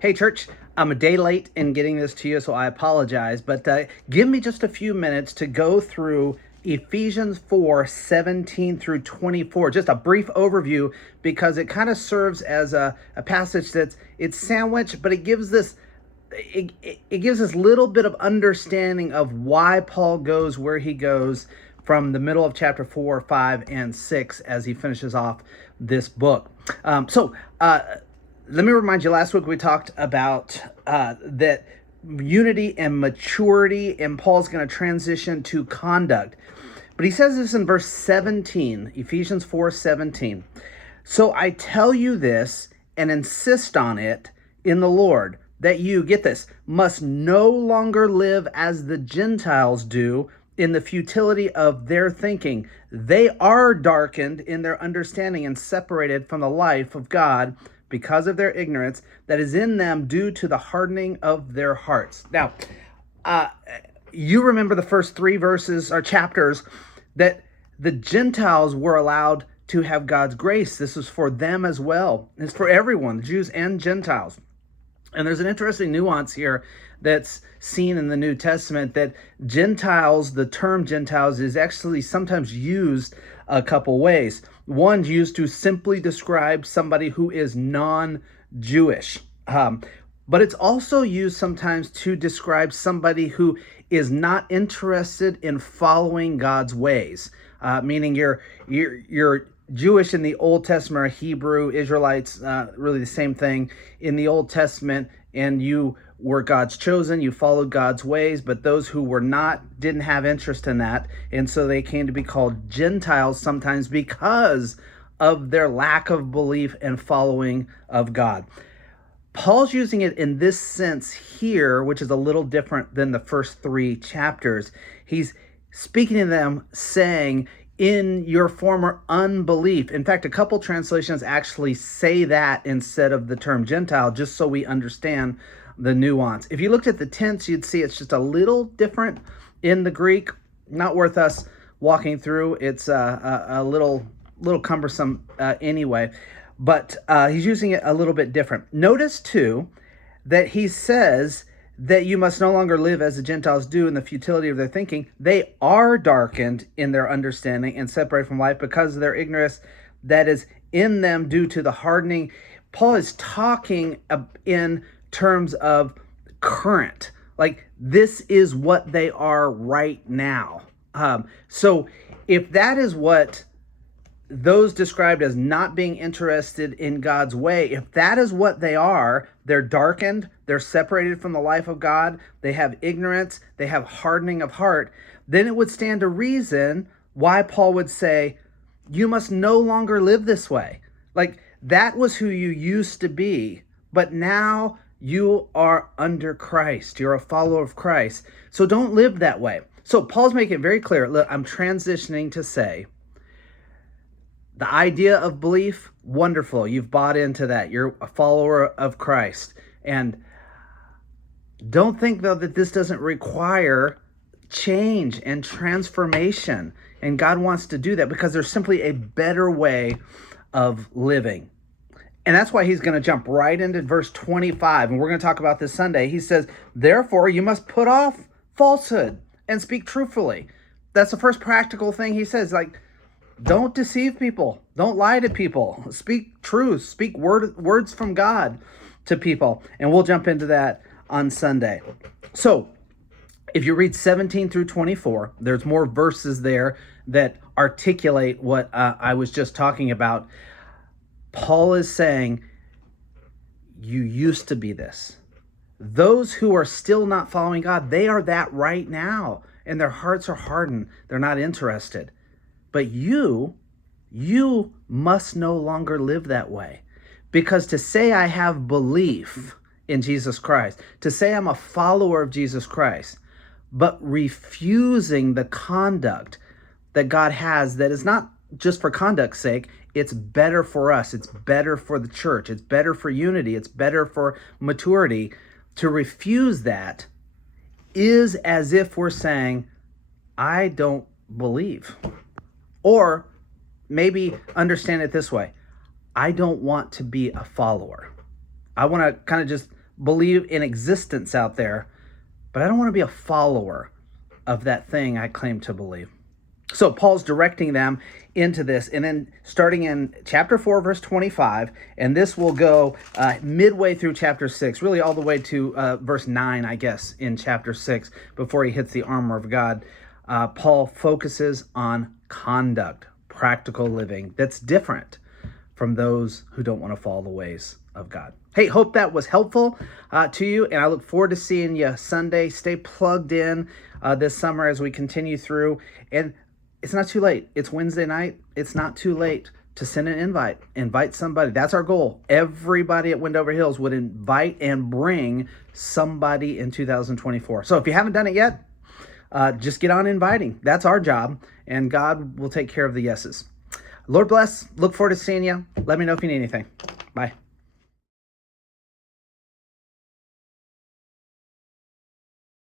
Hey, church, I'm a day late in getting this to you, so I apologize, but give me just a few minutes to go through Ephesians 4:17 through 24, just a brief overview, because it kind of serves as a passage it's sandwiched, but it gives it gives this little bit of understanding of why Paul goes where he goes from the middle of chapter 4, 5, and 6 as he finishes off this book. Let me remind you, last week we talked about that unity and maturity, and Paul's going to transition to conduct. But he says this in verse 17, Ephesians 4:17. So I tell you this and insist on it in the Lord, that you, get this, must no longer live as the Gentiles do in the futility of their thinking. They are darkened in their understanding and separated from the life of God because of their ignorance that is in them due to the hardening of their hearts. Now, you remember the first three verses or chapters that the Gentiles were allowed to have God's grace. This was for them as well. It's for everyone, Jews and Gentiles. And there's an interesting nuance here that's seen in the New Testament, that Gentiles, the term Gentiles, is actually sometimes used a couple ways. One's used to simply describe somebody who is non-Jewish. But it's also used sometimes to describe somebody who is not interested in following God's ways. Meaning you're Jewish in the Old Testament, or Hebrew, Israelites, really the same thing in the Old Testament, and you were God's chosen, you followed God's ways, but those who were not didn't have interest in that, and so they came to be called Gentiles sometimes because of their lack of belief and following of God. Paul's using it in this sense here, which is a little different than the first three chapters. He's speaking to them saying, in your former unbelief. In fact, a couple translations actually say that instead of the term Gentile, just so we understand the nuance. If you looked at the tense, you'd see it's just a little different in the Greek. Not worth us walking through. It's a little cumbersome anyway. But he's using it a little bit different. Notice, too, that he says that you must no longer live as the Gentiles do in the futility of their thinking. They are darkened in their understanding and separated from life because of their ignorance that is in them due to the hardening. Paul is talking in terms of current. Like, this is what they are right now. So if that is what those described as not being interested in God's way, if that is what they are, they're darkened, they're separated from the life of God, they have ignorance, they have hardening of heart, then it would stand to reason why Paul would say, you must no longer live this way. Like, that was who you used to be, but now you are under Christ. You're a follower of Christ. So don't live that way. So Paul's making it very clear. Look, I'm transitioning to say, the idea of belief, wonderful. You've bought into that. You're a follower of Christ. And don't think, though, that this doesn't require change and transformation. And God wants to do that because there's simply a better way of living. And that's why he's going to jump right into verse 25. And we're going to talk about this Sunday. He says, therefore, you must put off falsehood and speak truthfully. That's the first practical thing he says. Like, don't deceive people. Don't lie to people. Speak truth. Speak words from God to people. And we'll jump into that on Sunday. So if you read 17 through 24, there's more verses there that articulate what I was just talking about. Paul is saying, you used to be this. Those who are still not following God, they are that right now. And their hearts are hardened. They're not interested. But you must no longer live that way. Because to say I have belief in Jesus Christ, to say I'm a follower of Jesus Christ, but refusing the conduct that God has that is not just for conduct's sake, it's better for us, it's better for the church, it's better for unity, it's better for maturity. To refuse that is as if we're saying, I don't believe. Or maybe understand it this way. I don't want to be a follower. I want to kind of just believe in existence out there, but I don't want to be a follower of that thing I claim to believe. So Paul's directing them into this, and then starting in chapter 4, verse 25, and this will go midway through chapter 6, really all the way to verse 9, I guess, in chapter 6, before he hits the armor of God. Paul focuses on conduct, practical living that's different from those who don't want to follow the ways of God. Hey, hope that was helpful to you, and I look forward to seeing you Sunday. Stay plugged in this summer as we continue through, and it's not too late. It's Wednesday night. It's not too late to send an invite. Invite somebody. That's our goal. Everybody at Wendover Hills would invite and bring somebody in 2024. So if you haven't done it yet, just get on inviting. That's our job, and God will take care of the yeses. Lord bless. Look forward to seeing you. Let me know if you need anything. Bye.